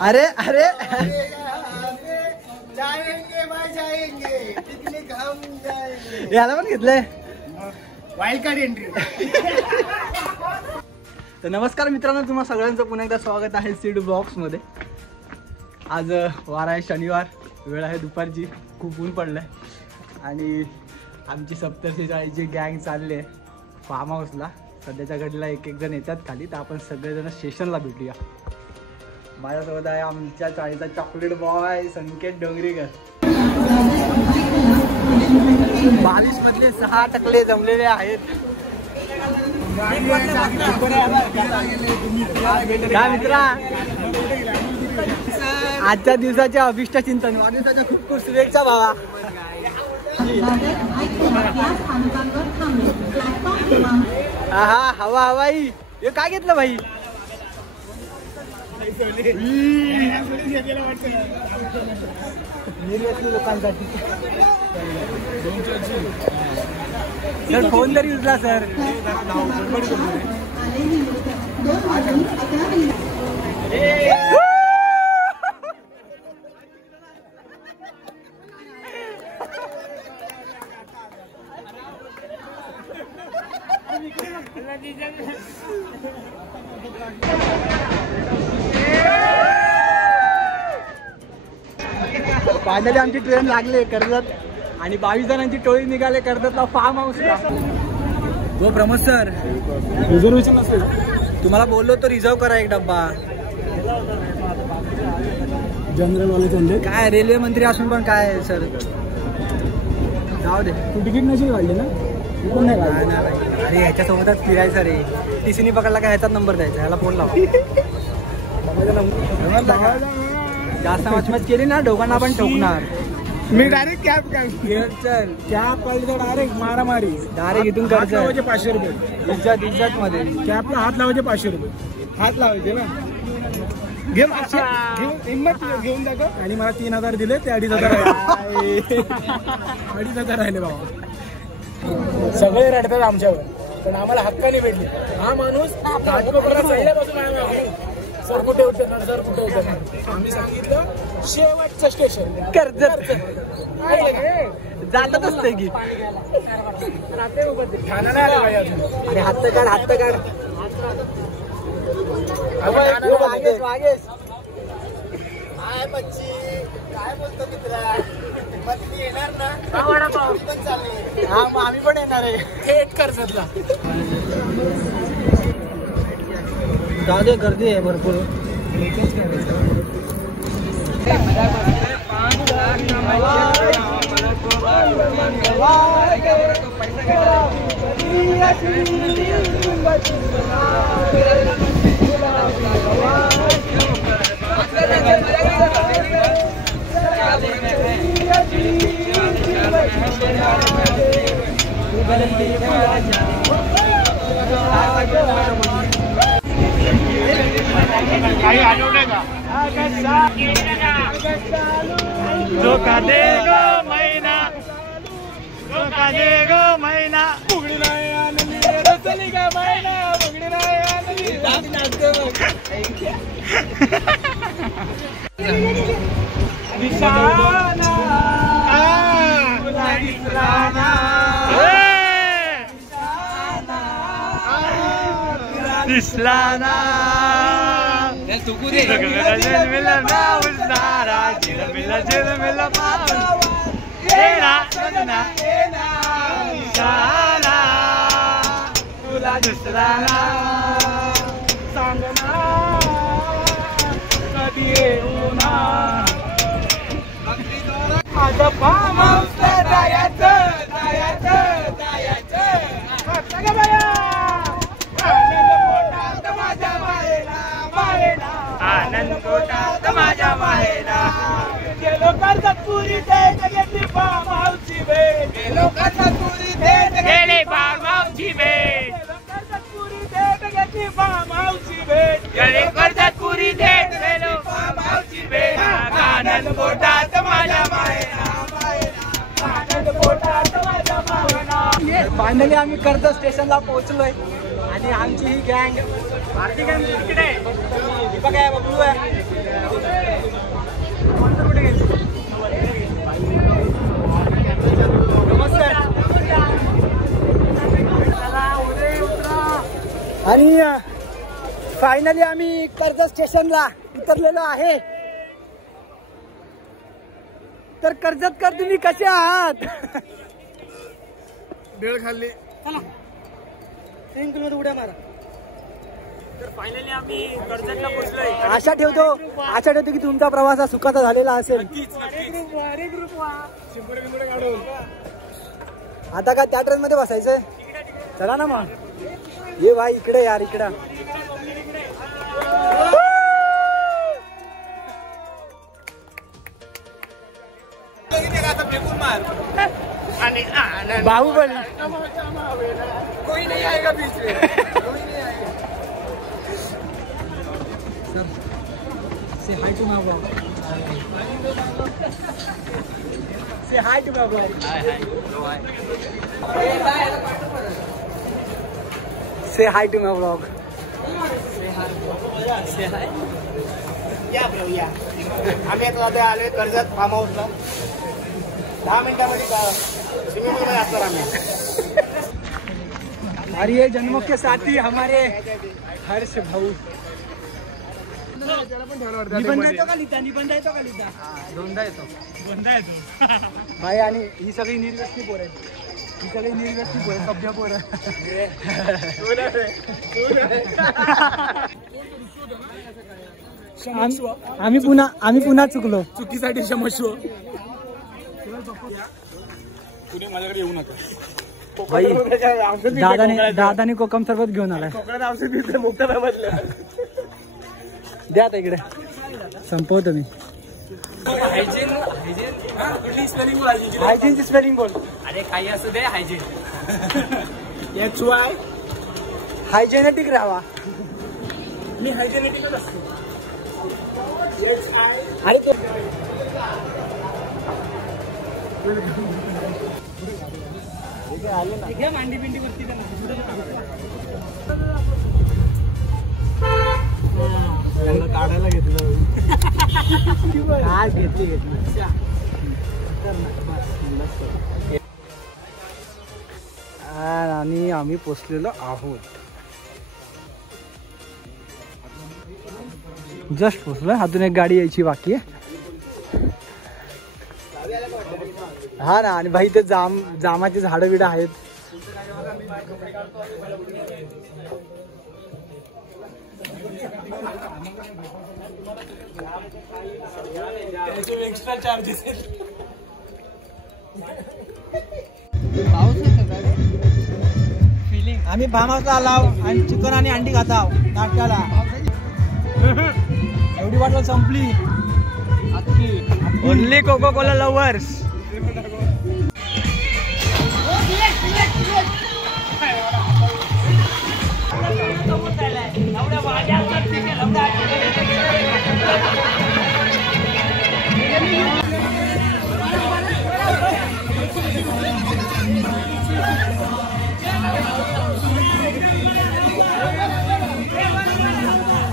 अरे अरे याला पण घेतलंय वाईल्ड कार्ड एंट्री. तर नमस्कार मित्रांनो, तुम्हा सगळ्यांचं पुन्हा एकदा स्वागत आहे सीड ब्लॉग्स मध्ये. आज वार आहे शनिवार, वेळ आहे दुपारची, खूप ऊन पडलंय आणि आमची 70-40ची गँग चालली आहे फार्म हाऊसला. सध्याच्या घडीला एक जण येतात खाली, तर आपण सगळेजण स्टेशनला भेटूया. माझ्यासोबत आहे आमच्या चाळीचा चॉकलेट बॉय संकेत डोंगरीकर. 22 मधले 6 टकले जमलेले आहेत. काय मित्रा, आजच्या दिवसाच्या अभिष्ट चिंतन, वाढदिवसाच्या खूप खूप शुभेच्छा भावा. हा हवा हवाई हे काय घेतलं भाई? लोकांसाठी सर फोन तरी उचला सर. फायनली आमची ट्रेन लागली कर्जत आणि 22 जणांची टोळी निघाले कर्जतला फार्म हाऊसला. हो प्रमोद सर, रिझर्वेशन असेल तुम्हाला बोललो तो रिझर्व करा एक डब्बा. जनरल वाले काय रेल्वे मंत्री असून पण काय सर, जाऊ दे. तू तिकीट नसेल काढली ना? नाही. अरे ह्याच्यासोबतच फिरायचं रे. टीसीनी पकडला का ह्याचाच नंबर द्यायचा, ह्याला फोन लावा. जास्त मचमच केली ना दोघांना पण ठोकणार. मी डायरेक्ट कॅब चल कॅब पाहिजे, डायरेक्ट मारामारी. डायरेक्ट इथून हात लावायचे 500 रुपये. इज्जत मध्ये कॅबला हात लावायचे 500 रुपये. हात लावायचे ना, घे हिंमत घेऊन जा. आणि मला 3000 दिले, ते 2500 राहिले. 2500 राहिले बाबा. सगळे रडतात आमच्यावर, पण आम्हाला हक्काने भेटले. हा माणूस पहिल्यापासून सर कुठे उतरणार, सर कुठे उतरणार. आम्ही सांगितलं शेवटचं स्टेशन कर्जत. जातच असते की ठाणा नाही आलं पाहिजे अजून. अरे हात काढ, हात काढ. काय मच्छी, काय बोलतो मित्रा, मच्छी येणार ना? पण चालेल. हा मग आम्ही पण येणार आहे थेट कर्जतला. जाऊ गर्दी आहे भरपूर. काही आठवडे का धोका दे गो महिना, धोका दे गो महिना. फुगडी नाही आणली रसली का महिना, फुगडी नाही आणली. दिसाना दिसला ना तुला दुसरा ना सांग ना कधी येऊ ना. माझं फार्म हाऊसला जायचं जायचं जायचं. आनंद पोटात माझ्या माहेला गेलो कर्जतपुरी थेट घेतली फार्म हाऊसची भेट. गेलो कर्जतपुरी थेट गेले फार्म हाऊसची भेट. कर्जतपुरी थेट घेतली फार्म हाऊसची भेट. गेले कर्जतपुरी थेट गेलो फार्म हाऊसची भेट. आनंद पोटात माझ्या माहेला, आनंद पोटात माझ्या माहेला. फायनली आम्ही कर्जत स्टेशनला पोहोचलोय आणि आमची ही गँग भारती गँग तिकडे दीपक आहे, बबलू आहे, आणि फायनली आम्ही कर्जत स्टेशनला उतरलेलो आहे. तर कर्जतकर तुम्ही कसे आहात? बेळ खाल्ली. चला 3 किलोमीटर उड्या मारा. तर फायनली आम्ही कर्जतला पोहोचलोय. आशा ठेवतो की तुमचा प्रवास हा सुखाचा झालेला असेल. आता काय त्या ट्रेन मध्ये बसायचंय? चला ना मग. ये भाई इकडे यार इकडे. बाहुबली कोई नहीं आएगा बीच में. कोई नहीं आएगा. Sir say hi to my blog. Say hi to my blog. Say hi to my blog. या ब्रो या. आम्ही आता आलोय कर्जत फार्म हाऊसला. 10 मिनिटांमध्ये स्विमिंग पूल मध्ये असणार आम्ही. और ये जन्मों के साथी हमारे हर्ष भाऊ. निबंध येतो का लिहिता? दोनदा येतो. भाई आणि ही सगळी निर्व्यसनी पोरं आहेत. सभ्य पोरं. आम्ही पुन्हा चुकलो. चुकीसाठी क्षमस्व. कुणी माझ्याकडे येऊ नका. भाई दादाने कोकम सरबत घेऊन आलाय. कोकणात औषध मुक्त बदलं. द्या आता इकडे संपवतो मी. हायजीनची स्पेलिंग बोल. अरे काही असू दे हायजीन. हायजेनेटिक राहावा. मी हायजेनेटिकच असतो. अरे ते मांडी पिंडी वरती काढायला घेतलं. आणि आम्ही पोचलेलो आहोत. जस्ट पोचलोय. हातून एक गाडी यायची बाकी आहे. हा ना. आणि भाई ते जामाची झाडं बिडं आहेत. Extra charges. फिलिंग. आम्ही फार्म हाऊसला आलो आणि चिकन आणि अंडी खात आहोत नाश्त्याला. एवढी बॉटल संपली. Only Coca Cola lovers.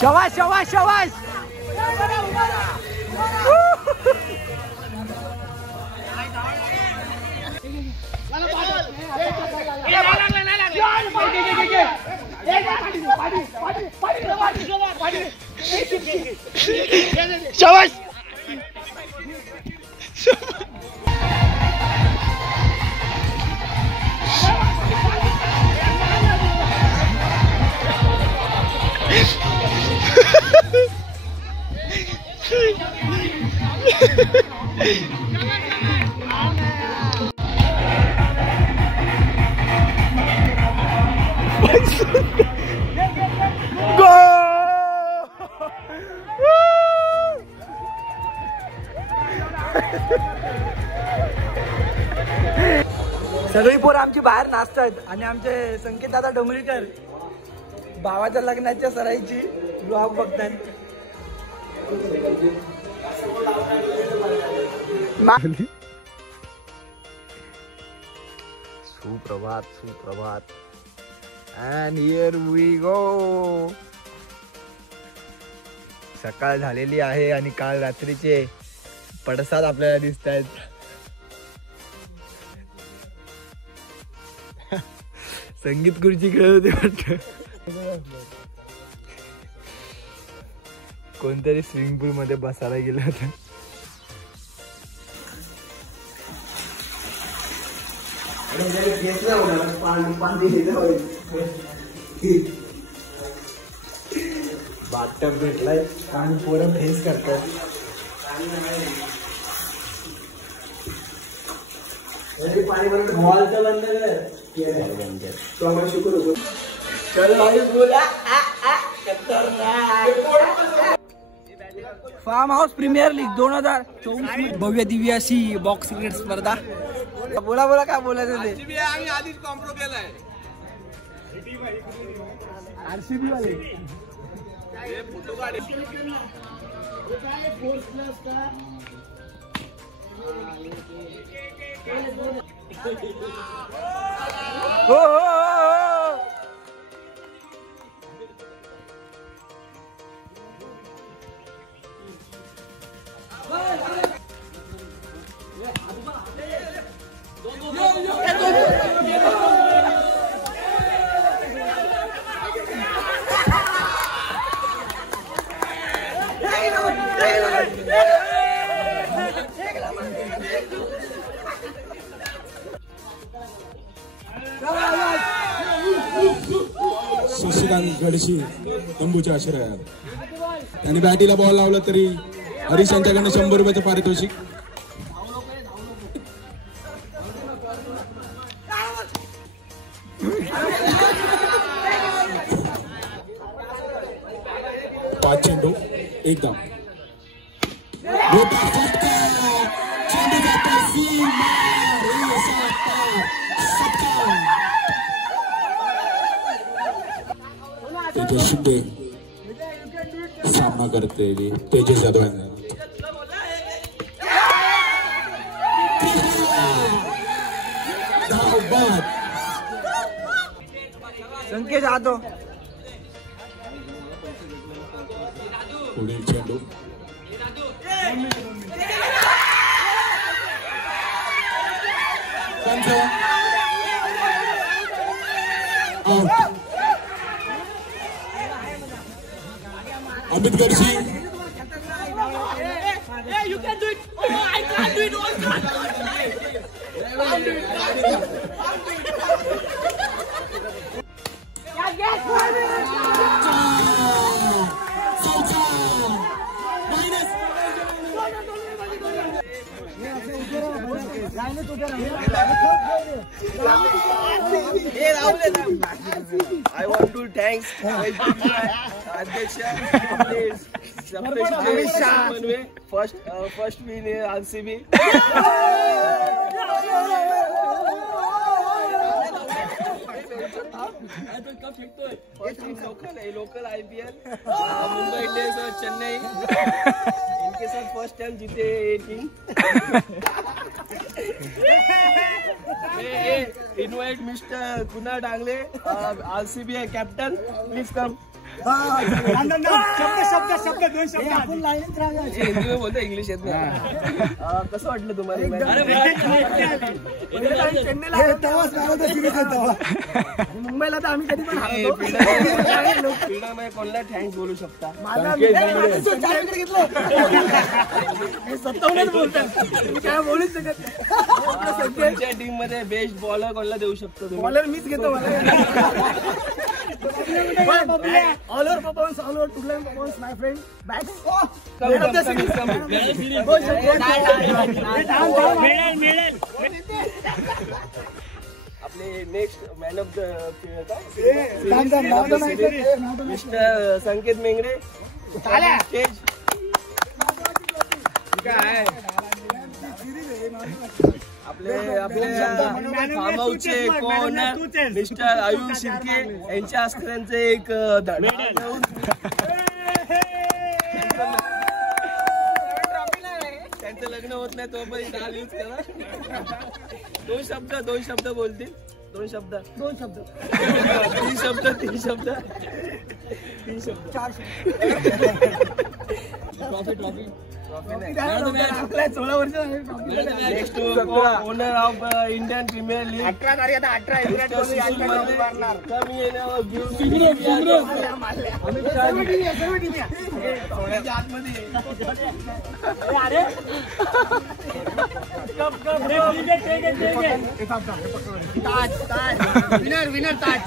शाबाश. सगळी पोरं आमची बाहेर नाचतात आणि आमचे संकेत दादा डोंगरीकर भावाच्या लग्नाच्या सराईची ब्लॉग बघतात. सुप्रभात and here we go. सकाळ झालेली आहे आणि काल रात्रीचे पडसाद आपल्याला दिसत आहेत. संगीत खुर्ची खेळत होते वाटत. कोणतरी स्विमिंग पूल मध्ये बसायला गेलं होतं. बाथटब भेटलाय आणि पोरं फेस करतात. मॉलचं बंद फार्म हाऊस प्रीमियर लीग 2024 भव्य दिव्य अशी बॉक्स क्रिकेट स्पर्धा. बोला बोला काय बोलायचं ते. आम्ही आधीच कॉम्प्रो केलाय. आरसीबी वाले फोटो काढ. हो हो शशिकांत गडशी तंबूच्या आश्रयात त्यांनी बॅटीला बॉल लावला तरी हरीश यांच्याकडनं 100 रुपयाचं पारितोषिक. पाच चेंडू एकदा तेजस शिंदे सामना करते तेजस जाधव यांना. संकेत जाधव पुढील चेंडू Amit Gadshi You can do it. Oh, I can't do it. Oh, I can't do it. I want to thank first win RCB. Local IPL Mumbai Indians और चेन्नई इनके साथ फर्स्ट टाइम जीते ये team. Invite mister Kunal Dangle RCB है कैप्टन प्लीज कम. हिंदी में बोलते English येत नाही. कसं वाटलं तुम्हाला? मुंबईला तर आम्ही कधी पण मध्ये कोणाला थँक्स बोलू शकता? स्वतःहूनच बोलतात काय बोलूच शकत. तुमच्या टीम मध्ये बेस्ट बॉलर कोणाला देऊ शकतो तुम्ही? बॉलर मीच घेतो. All over performance, all over tournament performance my friend back. आपले next man of the mister Sanket Mengade. आपले फार्म हाऊसचे कोण मिस्टर आयुष शिर्के यांच्या हस्ते त्यांचे एक त्यांचं लग्न होत नाही तो पण डाल यूज करा. दोन शब्द बोलतील. तीन शब्द 4 ट्रॉफी आपल्या 16 वर्ष next owner of Indian Premier League 18 तारीख आता 18 आहे. विराट कोहली यांच्याकडे उभारणार. कमी येण्यावर विनर विनर ताज.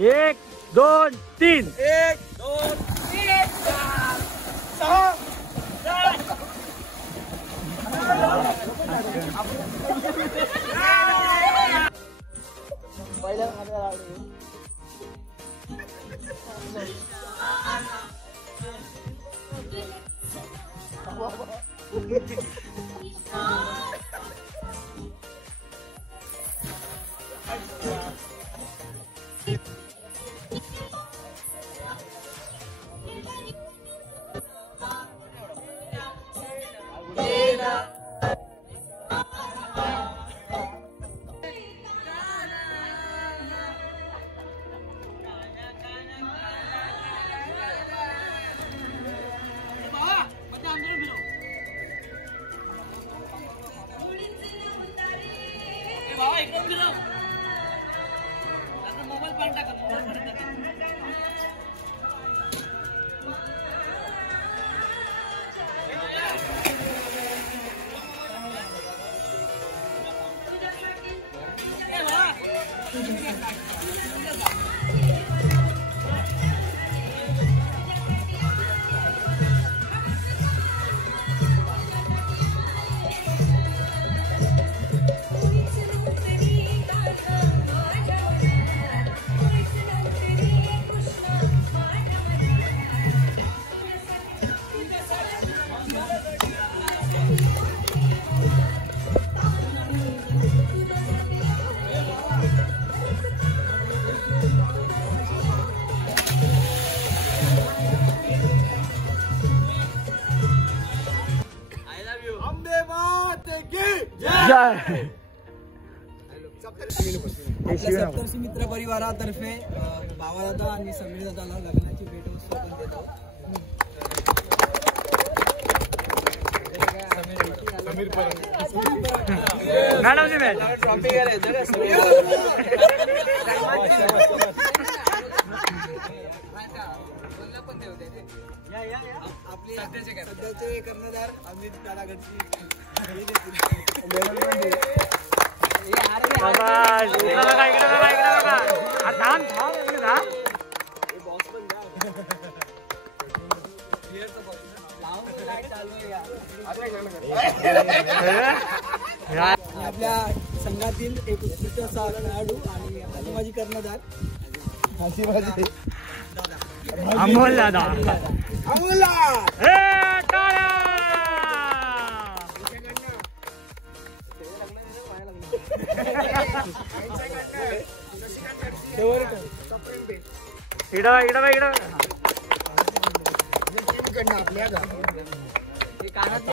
एक दोन तीन. 1 2 3 4 6 सप्तर्षी मित्र परिवारातर्फे भावादादा आणि समीर दादाला लग्नाची भेटवस्तू आपण देत आहोत. आपले सध्याचे कर्णधार अमित कालागडची आपल्या संघातील एक उत्कृष्ट असा खेळाडू आणि हातीबाजी कर्णधार अमोल दादा. इकडं